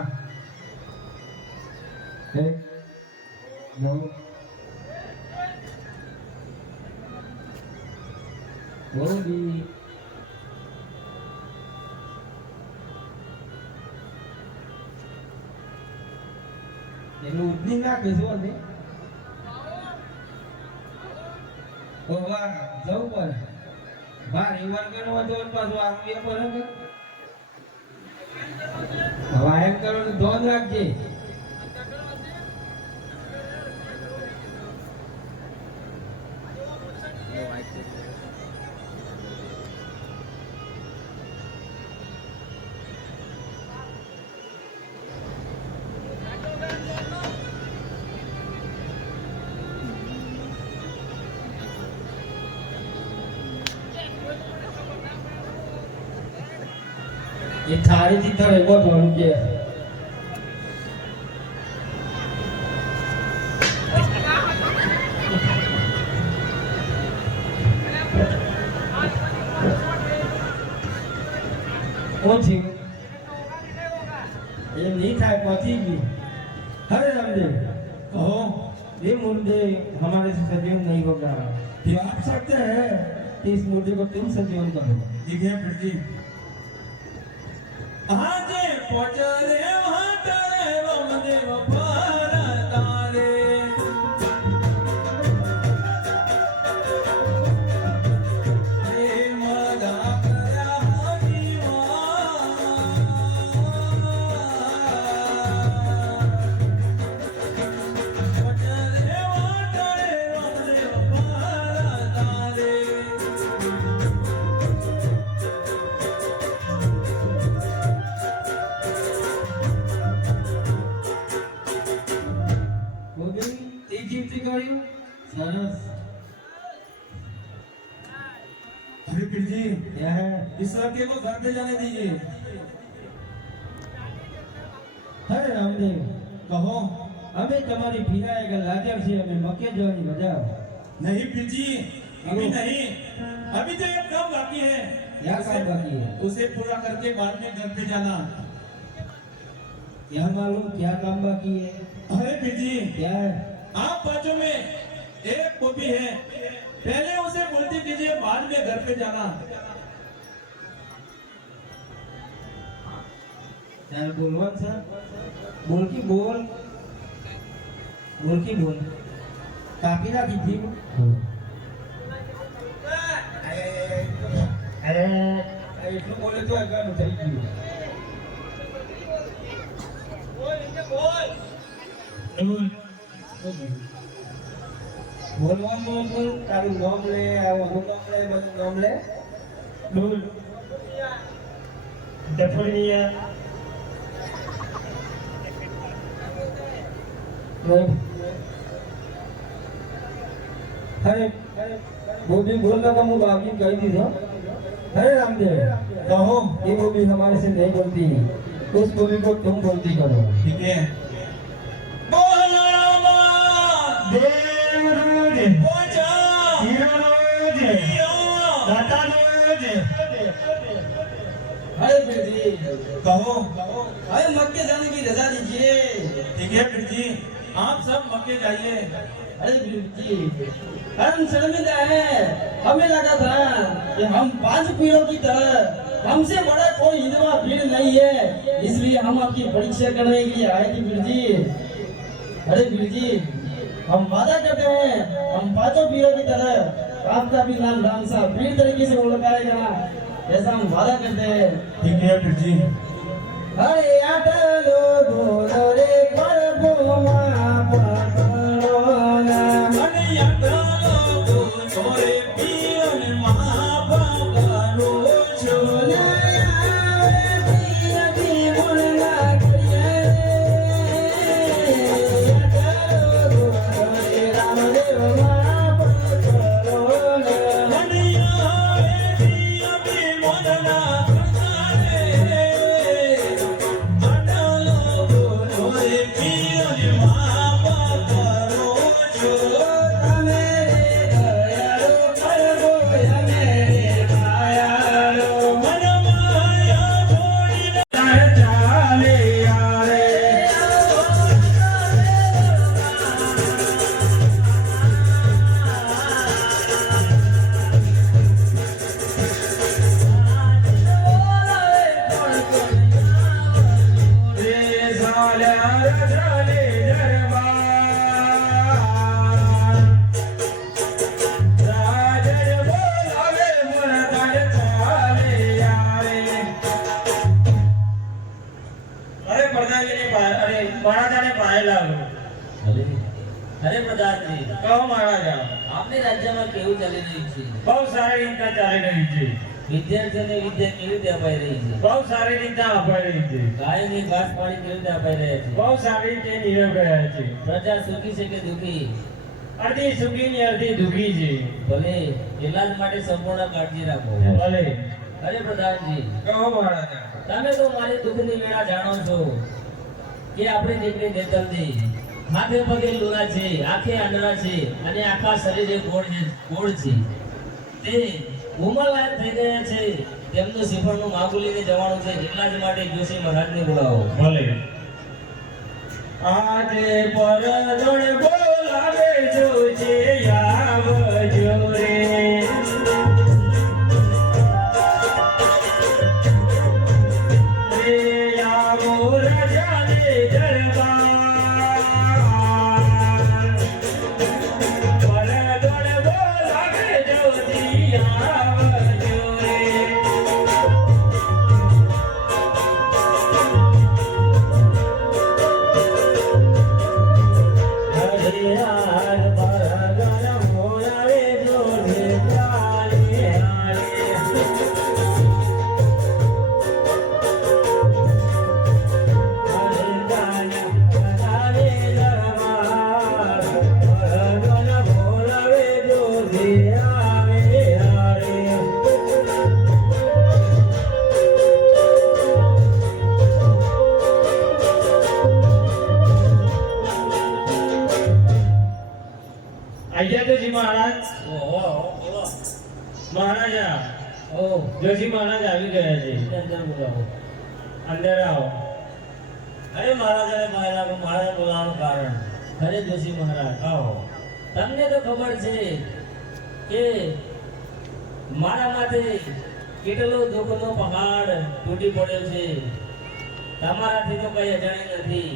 एक दो वो भी એનું ઉદની ના કહેશું ને ઓ વાહ જવું પડે બાર એવાર ગણવા તો પાછું આવું એ બરાબર વાયર કરવાનું ધોન રાખજે એ થાળીથી તો એવો ભરું કે ઓછી ये नहीं था पहुंची भी हरे रामदेव कहो ये मुर्दे हमारे से सजीव नहीं होगा तो आप सकते हैं कि इस मुर्दे को तुम सजीवन करो ठीक है फिर जी आजे पहुंच रे वहां तारे रामदेव पारा तारे हो गई एक जीवती करियो सरस अरे फिर जी क्या है इस लड़के को घर पे जाने दीजिए हरे रामदेव कहो અમે તમારી ભીરા એક લાગ્યા છે અમે મકે જવાની મજા नहीं फिर जी अभी नहीं अभी तो एक काम बाकी है क्या काम बाकी है उसे पूरा करके बाद में घर पे जाना क्या मालूम क्या काम बाकी है अरे फिर जी क्या है आप बाजू में एक कॉपी है पहले उसे बोलती कीजिए बाद में घर पे जाना यार बोलवान सर बोल की बोल कापी રાખી જી અરે એટલું બોલે તો આગળ થઈ ગયું બોલવાનું બોલ તારું નામ લે આવું નામ લે બધું નામ લે બોલ ડફણિયા अरे वो भी बोल रहा था मुझे बाकी कही थी ना अरे रामदेव कहो ये वो भी हमारे से नहीं बोलती उस बोली को तुम बोलती करो ठीक है बोल रामा देवरोज पहुंचा हीरोज दातारोज अरे फिर जी कहो अरे मक्के जाने की रजा दीजिए ठीक है फिर जी आप सब मक्के जाइए अरे फिर जी हम शर्मिंदा है हमें लगा था कि हम 5 पीढ़ों की तरह हमसे बड़ा कोई हिंदुआ भीड़ नहीं है इसलिए हम आपकी परीक्षा करने के लिए आए थे फिर जी अरे फिर जी हम वादा करते हैं हम 5 पीढ़ों की तरह आपका भी नाम राम साहब भीड़ तरीके से लगाएगा ऐसा हम वादा करते हैं ठीक है फिर जी अरे आटलो बोलो रे करबो महापकड़ोना अरे यात्रा को छोरे पीर महापकड़ो छोना आवे पिया भी मुड़ना करिए आटलो बोलो रे रामदेव महापकड़ोना मनिया पिया भी मोदना અરે પ્રધાનજી કહો મહારાજા આપને રાજ્યમાં કેવું ચાલી રહ્યું છે બહુ સારી રીતના ચાલી રહી છે વિદ્યાર્થીઓને વિદ્યા કેવી રીતે અપાઈ રહી છે બહુ સારી રીતના અપાઈ રહી છે ગાયને ઘાસ પાણી કેવી રીતે અપાઈ રહ્યા છે બહુ સારી રીતે નિરવ ગયા છે પ્રજા સુખી છે કે દુઃખી અડધી સુખી ને અડધી દુઃખી છે ભલે એટલા જ માટે સંપૂર્ણ કાળજી રાખો ભલે અરે પ્રધાનજી, કહો મહારાજા. તમે તો મારી દુઃખની વેળા જાણો છો કે આપણી દીકરી નેતલજી માથે પગે લુલા છે, આંખે આંધળા છે અને આખા શરીરે ગોળ છે. તે ઉંમરલાયક થઈ ગયા છે. તેમનું શ્રીફળનું માગું લઈને જવાનું છે. એટલા જ માટે જોશી મહારાજને બોલાવો. ભલે. આજે પરદોળ બોલાવે જોજે આવજો રે. રે આવો રાજાને દરબાર. પરદોળ બોલાવે જોજે આવજો રે. હરિયાર પરગણ મોરાવે જોડે ચાલે હારે. આયા તો જી મહારાજ. મહારાજા, જોશી મહારાજ આવી ગયા છે. અંદર આવો. અરે મહારાજાને બોલાવવાનું કારણ, અરે જોશી મહારાજ આવો. તમને તો ખબર છે કે મારા માથે કેટલો દુઃખનો પહાડ તૂટી પડ્યો છે. તમારાથી તો કઈ અજાણી નથી.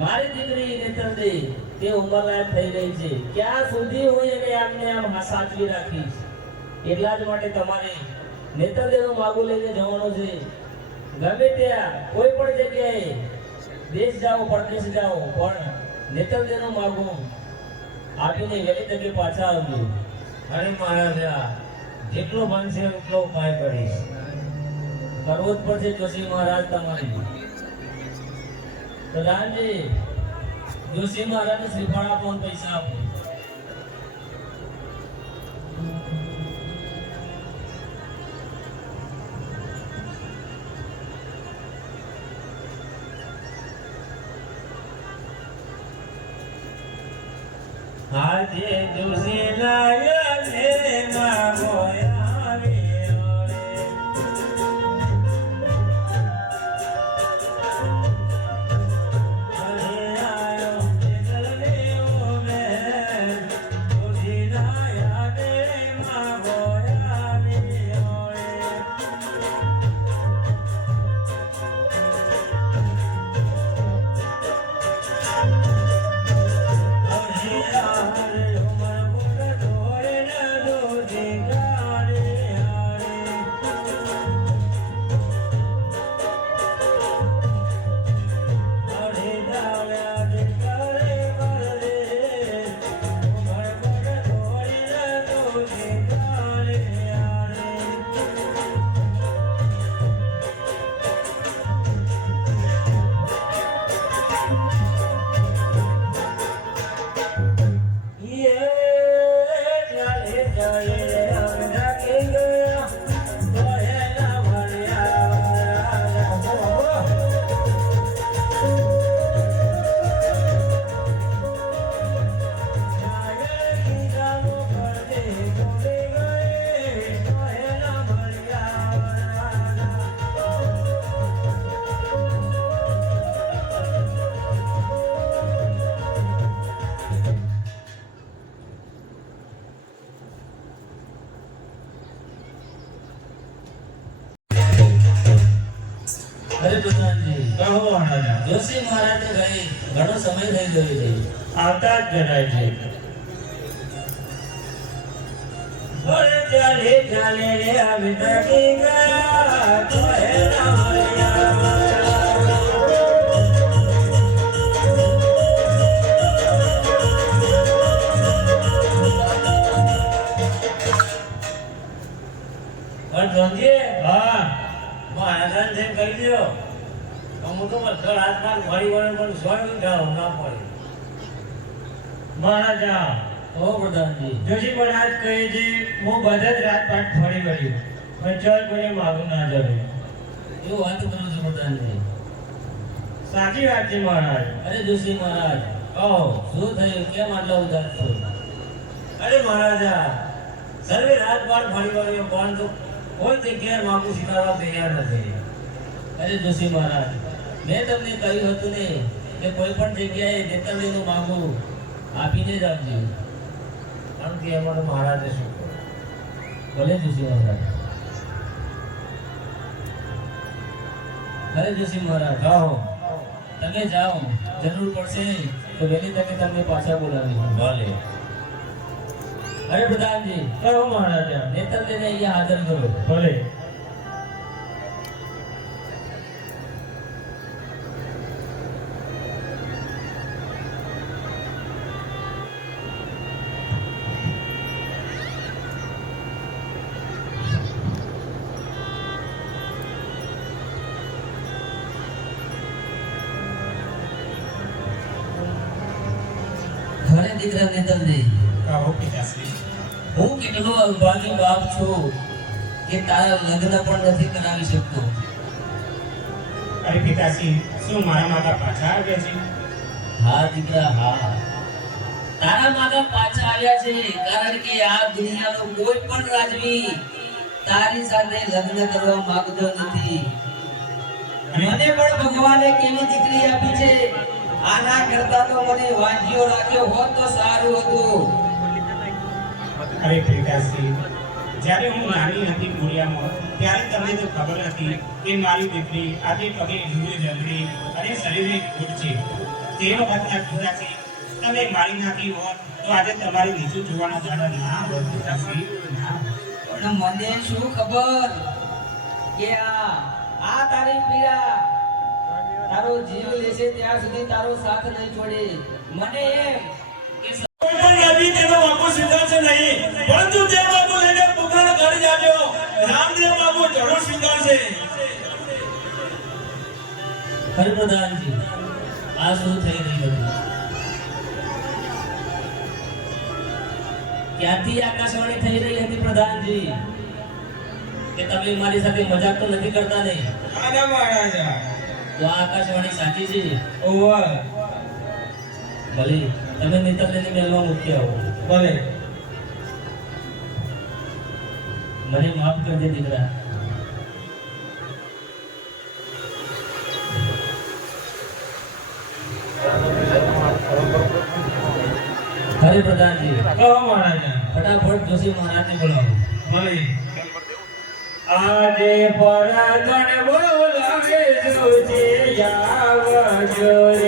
મારી દીકરી નેતલજી તે ઉંમરલાયક થઈ ગઈ છે. ક્યાં સુધી હું એને આમને આમ સાચવી રાખીશ. એટલા જ માટે તમારે નેતલજીનું માગું લઈને જવાનું છે. ગમે ત્યાં કોઈ પણ જગ્યાએ દેશ જાઓ, પરદેશ જાઓ, પણ નેતલજીનું માગું આપીને વહેલી તકે પાછા આવજો. અરે મહારાજા, જેટલો બનશે એટલો ઉપાય કરીશ. કરવો જ પડશે જોશી મહારાજ તમારે. પ્રધાનજી, જોશી મહારાજને શ્રીફળ આપો અને પૈસા આપો. આજે જોશી લાયને માગો આવ્યો રે. અરે આયો જગલને ઓમે, જોશી લાયને માગો આવ્યો રે. અરે પ્રધાનજી, કહો મહારાજા. જોશી મહારાજને ગઈ ઘણો સમય થઈ ગયો છે. આવતા જ જણાય છે. અરે ચાલે ચાલે રે આવી તકી ગયા તો હેરા મળ્યા. પણ જોનજી, હા, મહારાજાને જેમ કહી દો હું તો બધા હાથમાં ફરી વળે પણ સ્વયં જાઓ ના પડે. મહારાજા, ઓ પ્રધાનજી, જોશી મહારાજ કહે છે હું બધા જ રાજપાટ ફરી વળ્યું, મેં ચાલ કોઈ માગું ના જરૂર. એવું વાત કરું છું પ્રધાનજી. સાચી વાત છે મહારાજ. અરે જોશી મહારાજ, કહો શું થયું, કેમ આટલા ઉદાસ છો? અરે મહારાજા, સર્વે રાજપાટ ફરી વળ્યો પણ તો કોઈ જગ્યાએ માગું સ્વીકારવા તૈયાર નથી. અરે જોશી મહારાજ, મેં તમને કહ્યું હતું ને કે કોઈ પણ જગ્યાએ નેતરજીનું માગું આપીને જ આપજો. કારણ કે એમાં તો મહારાજે શું કર્યું? ભલે જોશી મહારાજ. અરે જોશી મહારાજ, કહો. તમે જાઓ, જરૂર પડશે તો વહેલી તકે તમને પાછા બોલાવી. ભલે. અરે પ્રધાનજી, કહો મહારાજા. નેતરજીને અહીંયા હાજર કરો. ભલે. અરે દીકરા નેતરજી, કહો પિતાશ્રી. હું કેટલો અભાગી બાપ છું કે તારા લગ્ન પણ નથી કરાવી શકતો. અરે પિતાશ્રી, શું મારા માતા પાછા આવ્યા છે? હા દીકરા, હા, તારા માતા પાછા આવ્યા છે, કારણ કે આ દુનિયાનો કોઈ પણ રાજવી તારી સાથે લગ્ન કરવા માંગતો નથી. મને પણ ભગવાને કેવી દીકરી આપી છે, આના કરતા તો મને વાંજ્યો રાખ્યો હોત તો સારું હતું. અરે પિતાશ્રી, જ્યારે હું નાની હતી કુડિયામાં, ત્યારે તમને તો ખબર હતી કે મારી દીકરી આજે પગે ઢૂંઢે જંગડી અને શરીરે ખોટ છે. તે વખતના પિતાશ્રી, તમે મારી નાખી હોત તો આજે તમારે નીચું જોવાના દાડા ના હોત પિતાશ્રી, ના. પણ મને શું ખબર કે આ તારી પીડા તારો જીવ લેશે ત્યાં સુધી તારો સાથ નહીં છોડે. મને એમ કે કોઈ પણ નબી તેનો વાંકો સ્વીકારશે નહીં, પરંતુ જે વાંકો લઈને પોતાનો ઘરે જાજો, રામદેવ બાબુ જરૂર સ્વીકારશે. હરિ પ્રધાનજી, આ શું થઈ રહ્યું હતું? ક્યાંથી આકાશવાણી થઈ રહી હતી પ્રધાનજી કે તમે મારી સાથે મજાક તો નથી કરતા ને? આના મહારાજા. તો આ આકાશવાણી સાચી છે? ઓવર. ભલે, તમે નેતરજીને મહેલમાં મૂકી આવો. ભલે. મને માફ કરજે દીકરા. હરે પ્રધાનજી, કહો મહારાજા. ફટાફટ જોશી મહારાજને બોલાવો. ભલે. આજે પરાગણ બોલાવે જોજે આવજો રે.